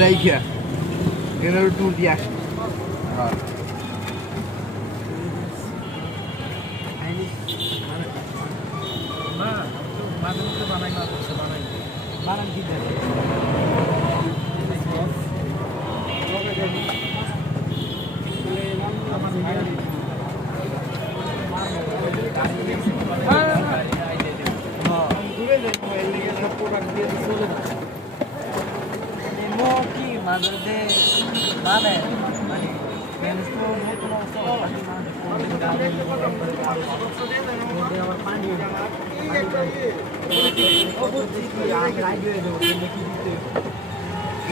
রাইখা এখানে ট্যুর দিয়ে। আসি বানাই বানাই। মাঝে কি মানে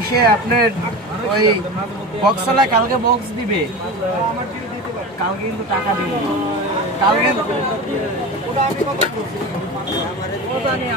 ইসে আপনার ওই কালকে বক্স দিবে। কালকে কিন্তু টাকা দিবে। কালকে জানিকা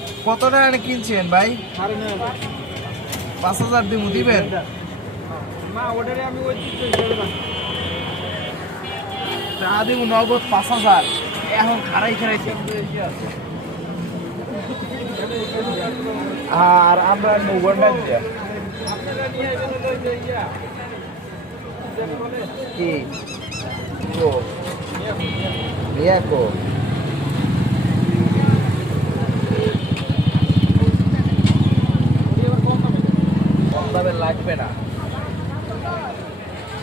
কত টাকা কিনছেন ভাই? পাঁচ হাজার দিমু দিবেন? দিমু নগদ পাঁচ হাজার। এখন খারাই খারাই আর আমরা নৌগন্ডা দিয়া। কি? কো? লাগবে না।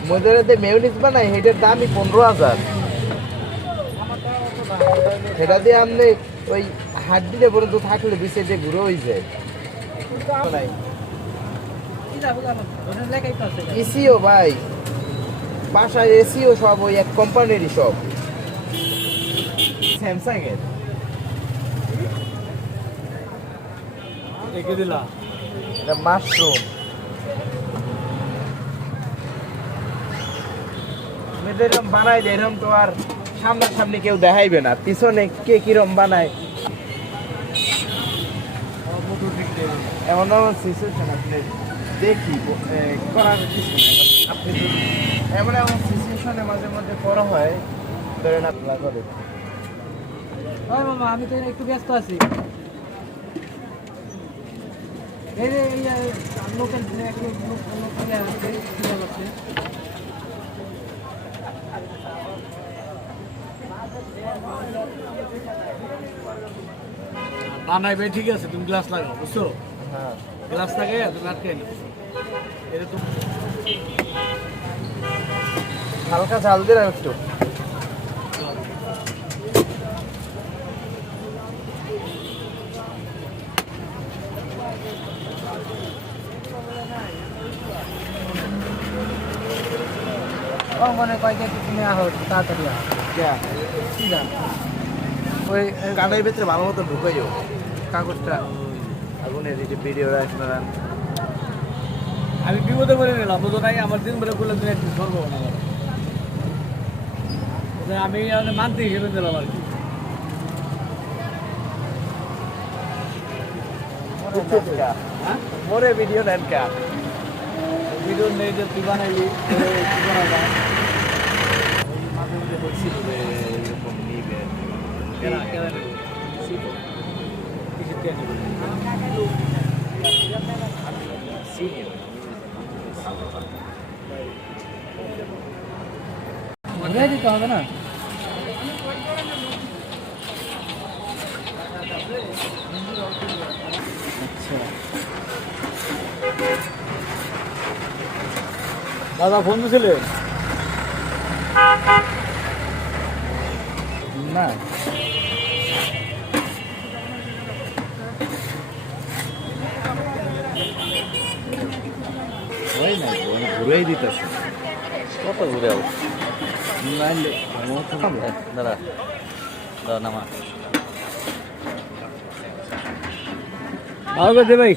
মজুরিতে বানাই দামই পনেরো হাজার। সেটা দিয়ে আপনি ওই হাড্ডিটা পর্যন্ত থাকলে বিছে যে ঘুরে হয়ে যায়। এসিও ভাই বাসায় এসিও সব ওই এক কোম্পানিরই সব। স্যামসাং এর এটা মাশরুম এরকম বানাই দেয় এরকম তো আর সামনাসামনি কেউ দেখাইবে না। পিছনে কে কিরম বানায়? এমন এমন দেখি করার আপনি এমন এমন সিচুয়েশনে মাঝে মধ্যে হয় আমি তো একটু ব্যস্ত আছে, বলে আছে? বানাইবে ঠিক আছে তুমি গ্লাস লাগাও বুঝছ? হ্যাঁ। গ্লাস লাগাই তুমি আটকে নিও। এটা তো হালকা ঝাল দিলাম একটু। মনে কয় যে তুমি আহো তাড়াতাড়ি আহো ওই কানের ভিতরে ভালো মতো ঢুকে যাও কাগজটা। আগুনের এই যে ভিডিও আপনারা আমি বিপদে পড়ে নিলাম বুঝো নাই? আমার দিন বেড়ে করলে তুমি একটু সর্ব আমি মানে মানতে হিসেবে দিলাম আর কি। হ্যাঁ? ভিডিও নেন কা ভিডিও নেই যে তুই বানাইলি বানাবা? বলছিল যে এরকম নিবে। কেনা কেনা সিনিয়র। দিতে হবে না? দাদা ফোন দিছিলে না? হয় না ঘুরেই দিতেছে। কত ঘুরে যাব দাদা দাদা নামা। করে দে ভাই?